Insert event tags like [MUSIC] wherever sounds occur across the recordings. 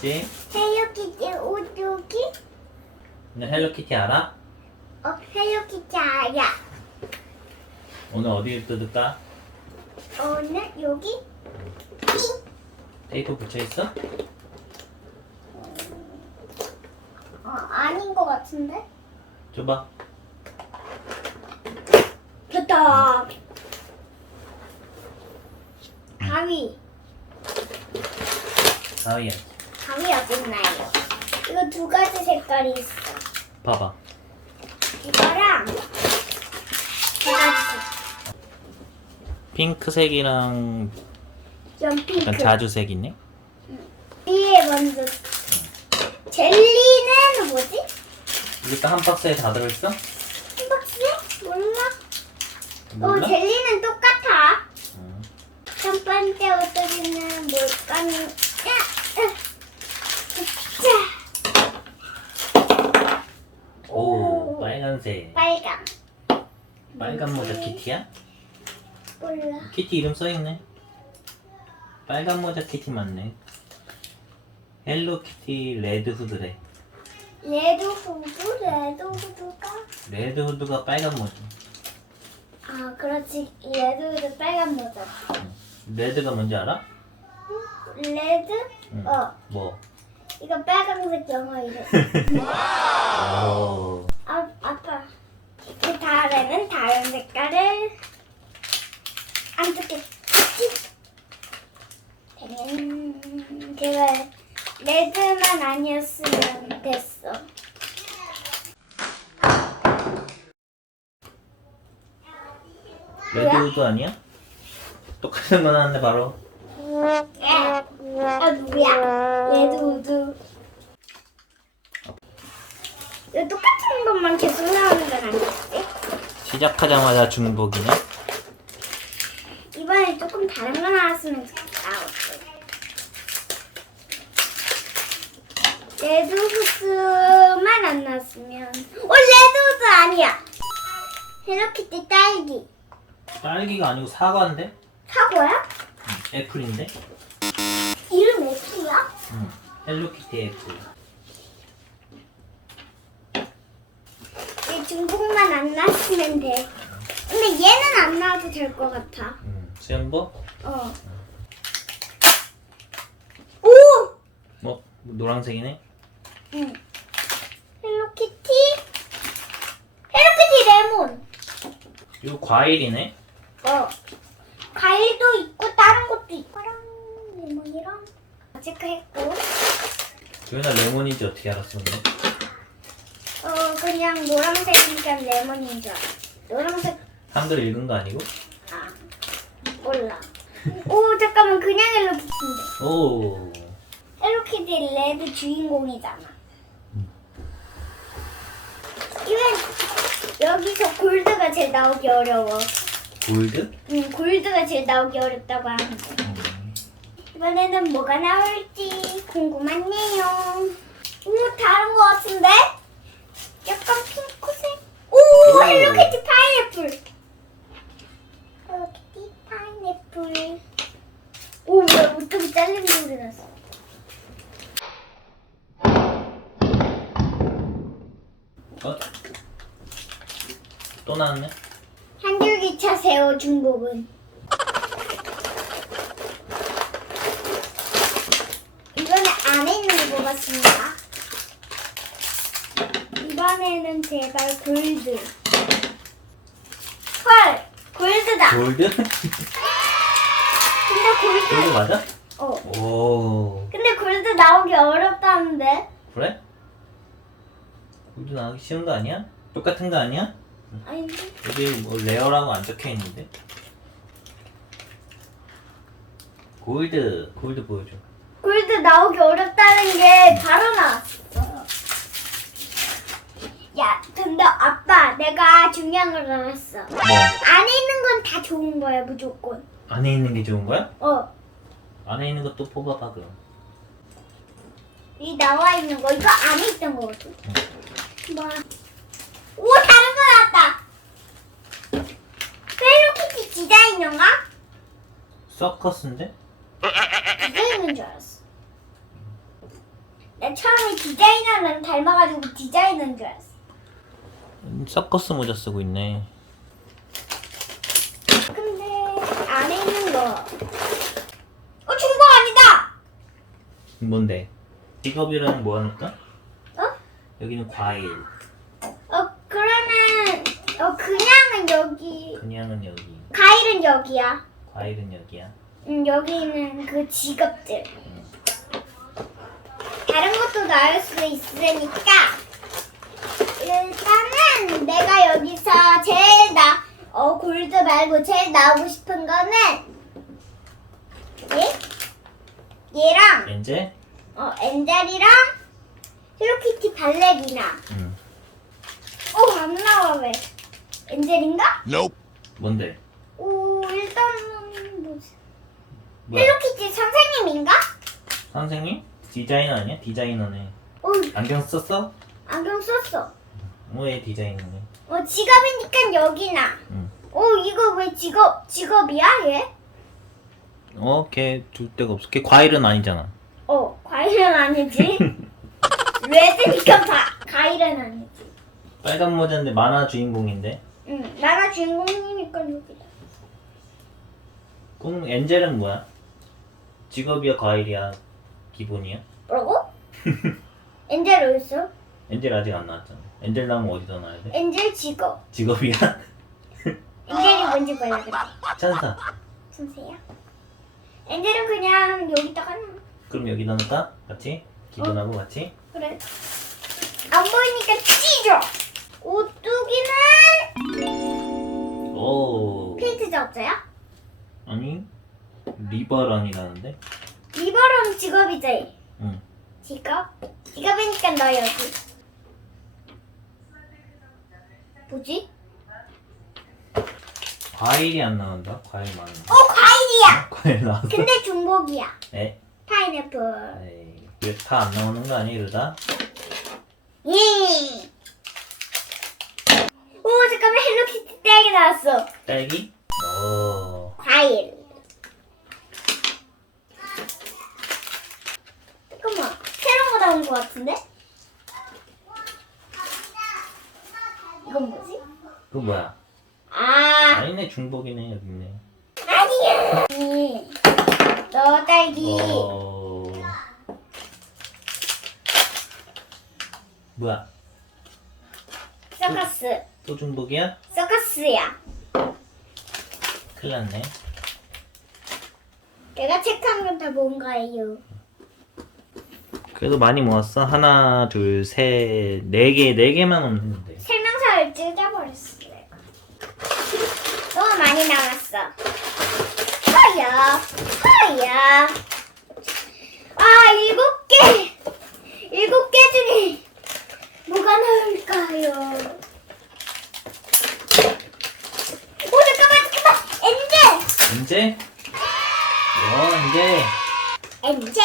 뭐지? 헬로키티 옷 여기? 너 헬로키티 알아? 어, 헬로키티 알아. 오늘 어디 뜯을까? 오늘 여기? 테이프 붙여있어? 어, 아닌 것 같은데? 줘봐 됐다. 가위. 가위야 가위 어딨나요? 이거 두 가지 색깔이 있어. 봐봐 이거랑 두 가지 색. 핑크색이랑 좀 핑크. 약간 자주색 있네 위에 먼저. 젤리는 뭐지? 이것도 한 박스에 다 들어있어? 한 박스에? 몰라. 어, 젤리는 똑같아. 음. 첫 번째 옷들이는 뭘까요? 야, 으, 자, 오 오. 빨간색 빨강. 빨간 모자 키티야? 몰라. 키티 이름 써있네 빨간 모자 키티 맞네 헬로 키티 레드 후드래 레드 후드, 레드 후드가? 레드 후드가 빨간 모자 아, 그렇지. 이 레드 후드 빨간 모자. 레드가 뭔지 알아? 레드? 응. 어, 뭐? 이거 빨간색 영어 이름. [LAUGHS] 오. 아, 아빠. 그 다음에는 다른 색깔을 안 뜯게. 음, 제발 레드만 아니었으면 됐어. 레드 후드 아니야? 똑같은 거 나왔네 바로 아, 누구야? 레드 우드. 이거 계속 나오는 건 아니지? 시작하자마자 중복이네 이번에 조금 다른 거 나왔으면 좋겠다. 레드 후스만 안 나왔으면. 어, 레드 후스 아니야. 헬로키티 딸기. 딸기가 아니고 사과인데? 사과야? 애플인데? 이름 애플이야? 응 헬로키티 애플 이 나왔으면 돼. 근데 얘는 안 나와도 될 것 같아. 응 수영복? 어. 오! 뭐 노란색이네? 응. 헬로키티? 헬로키티 레몬. 이거 과일이네? 어. 과일도 있고 다른 것도 있고. 파랑 레몬이랑 체크했고. 조연아 레몬인지 어떻게 알았어 근데? 어 그냥 노란색이니까 레몬인 줄 알아. 노란색 한글 읽은 거 아니고? 아 몰라. 오 잠깐만 그냥 헬로키티인데. 오 헬로키티 레드 주인공이잖아. 이건 여기서 골드가 제일 나오기 어려워. 골드? 응, 골드가 제일 나오기 어렵다고 하는데. 음. 이번에는 뭐가 나올지 궁금하네요. 오, 다른 거 같은데? 약간 핑크색? 오, 오. 헬로키티 파인애플. 헬로키티 파인애플. 오, 뭐야, 어떻게 잘린 소리 났어. 어? 또 나왔네? 한줄기차 세워 중복은. 이번에 안에 있는 거 뽑았습니다. 이번에는 제발 골드. 헐! 골드다! 골드? 근데 골드, 골드 맞아? 어. 오 근데 골드 나오기 어렵다는데? 그래? 골드 나오기 쉬운 거 아니야? 똑같은 거 아니야? 아닌데? 여기 뭐 레어라고 안 적혀 있는데 골드 골드 보여줘 골드 나오기 어렵다는 게 바로 나왔어. 야, 근데 아빠, 내가 중요한 걸 알았어. 뭐 안에 있는 건 다 좋은 거야, 무조건. 안에 있는 게 좋은 거야? 어, 안에 있는 것도 뽑아봐 그럼 이 나와 있는 거, 이거 안에 있던 거거든. 뭐. 오, 다른 거 나왔다. 헬로키티 디자이너인가? 서커스인데? 디자이너인 줄 알았어. 나 처음에 디자이너는 닮아가지고 디자이너인 줄 알았어. 음, 서커스 모자 쓰고 있네. 근데 안에 있는 거. 어 중복 아니다. 뭔데? 직업이랑 뭐 하니까? 어? 여기는 과일. 어 그러면 어 그냥은 여기 그냥은 여기. 과일은 여기야. 과일은 여기야. 음 여기는 그 직업들. 다른 것도 나올 수 있으니까 일단 은 내가 여기서 제일 나 어 골드 말고 제일 나오고 싶은 거는 얘 얘랑 엔젤? 어 엔젤이랑 헬로키티 발레리나. 응. 어 안 나와 왜? 엔젤인가? Nope. 뭔데? 오 일단은 뭐지? 뭐야? 헬로키티 선생님인가? 선생님? 디자이너 아니야? 디자이너네. 어 안경 썼어? 안경 썼어. 뭐얘 디자이너네. 어 직업이니까 여기 나. 응. 어 이거 왜 직업 직업이야 얘? 어, 걔줄 데가 없어. 걔 과일은 아니잖아. 어 과일은 아니지. [LAUGHS] 레드니까 봐. 과일은 아니지. 빨간 모자인데 만화 주인공인데. 응 나가 주인공이니까 여기다. 그럼 엔젤은 뭐야? 직업이야, 과일이야, 기본이야? 뭐라고? [LAUGHS] 엔젤 어디 있어? 엔젤 아직 안 나왔잖아. 엔젤 나오면 어디서 나와야 돼? 엔젤 직업. 직업이야? [LAUGHS] 엔젤이 뭔지 몰라 그래. 천사. 선생야. 엔젤은 그냥 여기다가 놔. 그럼 여기다 넣을까? 같이? 기본하고 같이? 그래. 안 보이니까 찢어. 오뚜기는 오. 페인트 작업자야? 아니, 리버런이라는데? 리버런 직업이지. 응. 직업? 직업이니까 너 여기. 뭐지? 과일이 안 나온다? 과일 많은 어 과일이야. 과일 나왔어? 근데 중복이야. 에? 파인애플. 에이, 왜다 안 나오는 거 아니야, 이러다? 예. 오 잠깐만 헬로키티 딸기 나왔어. 딸기? 오. 과일. 잠깐만 새로운 거 나온 거 같은데? 이건 뭐지? 그거 뭐야? 아 아니네, 중복이네, 여기 있네. 아니야. 이, 너 딸기. 오. 뭐야? 서커스. 또 중복이야? 서커스야. 큰일 났네. 내가 체크한 건 다 뭔가예요. 그래도 많이 모았어. 하나, 둘, 셋, 네 개, 네 개만 없는데. 설명 서를 찢어버렸어. 내가. 너무 많이 남았어. 허야, 허야. 아, 일곱 개. 일곱 개 중에 뭐가 나올까요? 오, 잠깐만, 잠깐만. 엔젤. 엔젤? 와, 엔젤. 엔젤.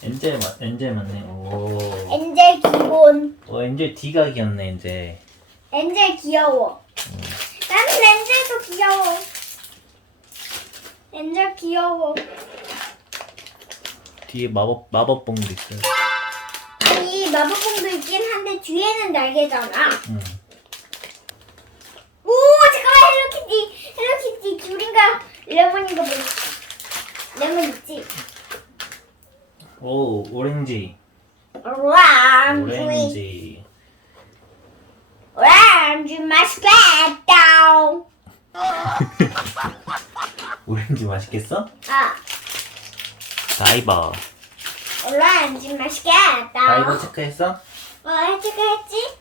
엔젤 맞, 엔젤 맞네. 오. 엔젤 기본. 어, 엔젤 D가 귀엽네, 엔젤. 엔젤 귀여워. 나는 엔젤도 귀여워. 엔젤 귀여워. 뒤에 마법, 마법 봉도 있어요. 아니 마법봉도 있긴 한데 뒤에는 날개잖아. 응. 오 잠깐만 헬로키티 헬로키티 귤인가 레몬인가 모르겠어. 레몬 있지? 오, 오렌지. 오렌지 오렌지. 오렌지 맛있겠다. [LAUGHS] 오렌지 맛있겠어? 아 다이버. 오렌지 맛있겠다. 체크했어? 어 했지 했지?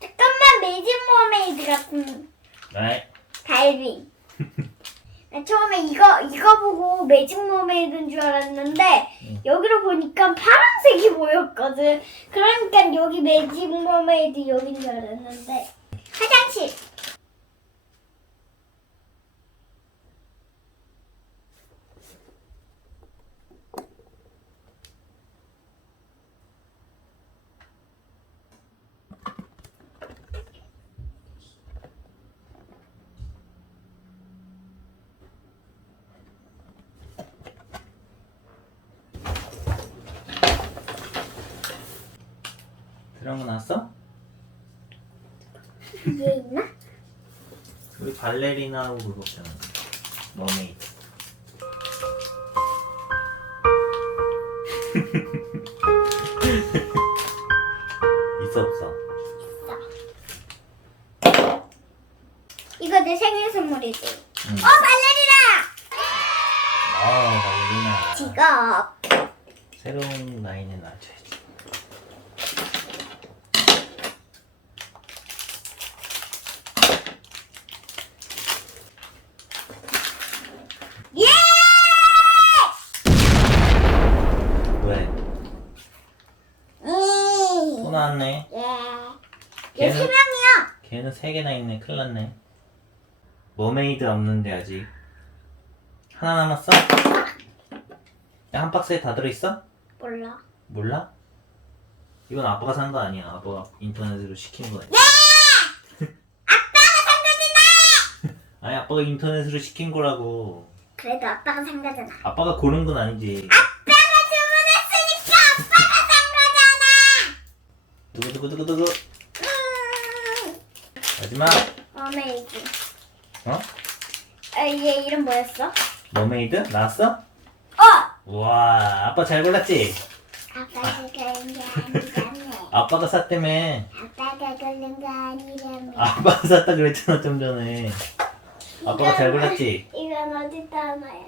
잠깐만 매직 머메이드 같은 네. 달비. [LAUGHS] 나 처음에 이거 이거 보고 매직 머메이드인 줄 알았는데 여기로 보니까 파란색이 보였거든. 그러니까 여기 매직 머메이드 여긴 줄 알았는데 위에 있나? 우리 발레리나하고 그거 없잖아. 머메이드. [LAUGHS] 있어 없어? 이거 내 생일 선물이지. 응. 어 발레리나! 아 발레리나. 직업. 새로운 라인에 놔줘야지. 예! 왜? 또 음. 나왔네. 예. 얘 세 걔는 명이야. 걔는 세 개나 있네. 큰일 났네. 머메이드 없는데 아직. 하나 남았어? 야, 한 박스에 다 들어있어? 몰라. 몰라? 이건 아빠가 산 거 아니야. 아빠가 인터넷으로 시킨 거야. [LAUGHS] 아니 아빠가 인터넷으로 시킨 거라고. 그래도 아빠가 산 거잖아. 아빠가 고른 건 아니지. 아빠가 주문했으니까 아빠가 산 두구두구두구두구. 마지막. 어메이징. 어? 아, 얘 이름 뭐였어? 머메이드? 나왔어? 어! 와, 아빠 잘 골랐지? 아빠가 고른 거 아니라며. 아빠가 샀다며. 아빠가 고른 거 아니라며. 아빠가 샀다 그랬잖아 좀 전에. 아빠가 잘 골랐지? 이건 어디다 놔야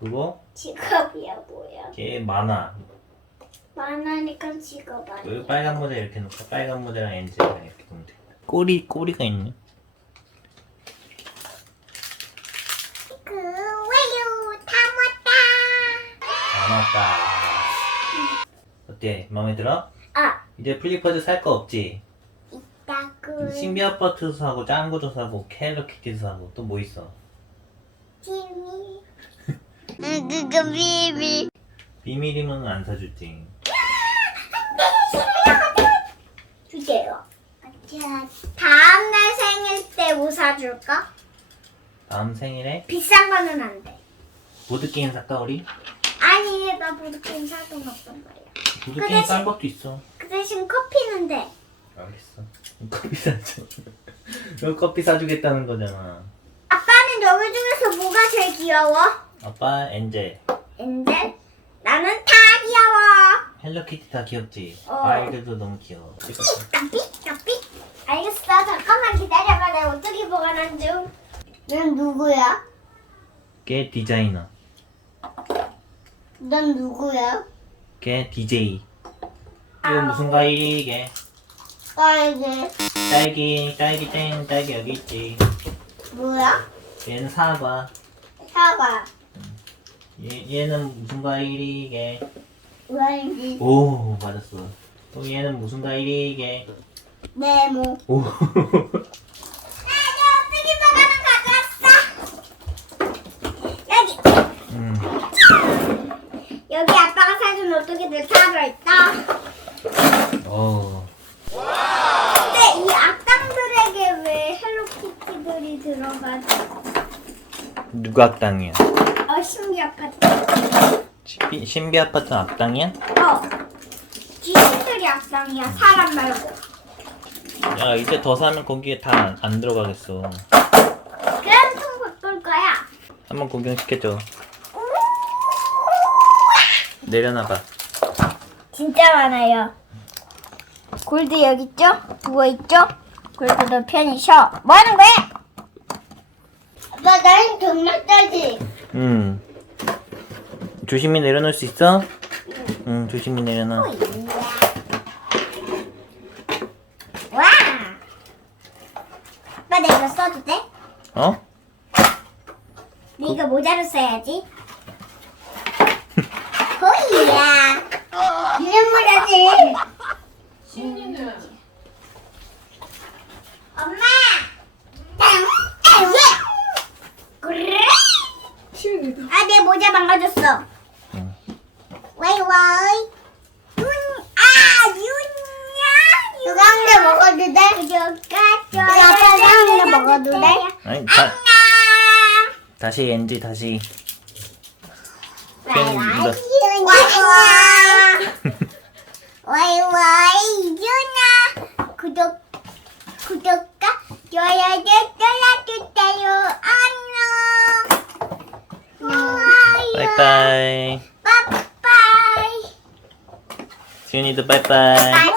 그거? 직업이야 뭐야? 걔 많아. 만화니까 직업 아니야. 빨간 모자 이렇게 놓고 빨간 모자랑 엔젤이랑 이렇게 놓으면 돼. 꼬리 꼬리가 있네. 그 왜요 다다 나왔다. 어때? 마음에 들어? 아 이제 플리퍼즈 살 거 없지? 있다구. 신비 아파트도 사고 짱구도 사고 켈로키티도 사고 또 뭐 있어? 비밀. [LAUGHS] 응 그거 비밀. 비밀이면 안 사주지. 주게요. 자 다음 날 생일 때 뭐 사줄까? 다음 생일에 비싼 거는 안 돼. 보드 게임 살까 우리? 아니 나 보드게임 사돈 없단 말이야. 보드 그 게임 대신- 싼 것도 있어. 그 대신 커피는 돼. 알겠어. 커피 사줘. [LAUGHS] 너 커피 사주겠다는 거잖아. 아빠는 여기 중에서 뭐가 제일 귀여워? 아빠 엔젤. 엔젤? 나는 다 귀여워. 헬로키티 다 귀엽지? 어. 아이들도 너무 귀여워. 까삐 까삐. 알겠어. 잠깐만 기다려봐. 내가 어떻게 보관한 중. 넌 누구야? 걔 디자이너. 넌 누구야? 걔 DJ. 이거 무슨 과일이 이게? 딸기. 딸기, 딸기 땡, 딸기 여기 있지. 뭐야? 얘는 사과. 사과. 얘, 얘는 무슨 과일이 이게? 왠지 오, 맞았어. 또 얘는 무슨 과일이 이게? 네모. 오. 나 어떻게 보관은 가져왔어. 여기. 음. 여기 아빠가 사준 오뚜기들 다 들어있다. 오. 근데 이 악당들에게 왜 헬로키티들이 들어가지? 누가 악당이야? 어, 신기 아파트. 신비, 신비 아파트 악당이야? 어. 귀신들이 악당이야, 사람 말고. 야, 이제 더 사면 거기에 다 안 들어가겠어. 그럼 통 바꿀 거야. 한번 구경시켜줘. 내려놔봐. 진짜 많아요. 골드 여기 있죠? 누워 있죠? 골드 너 편히 쉬어. 뭐 하는 거야? 아빠, 나는 정말 짜지. 응. 조심히 내려놓을 수 있어? 응, 조심히 내려놔. 와! 아빠, 나 이거 써도 돼? 어? 근데 이거 모자로 써야지. 다시 엔지 다시. 뺑 묻어 와이와이 와이와이 유나? 구독 구독과 좋아요 눌러주세요. 안녕. 좋아요 바이바이 빠빠이 지윤이도 빠이빠이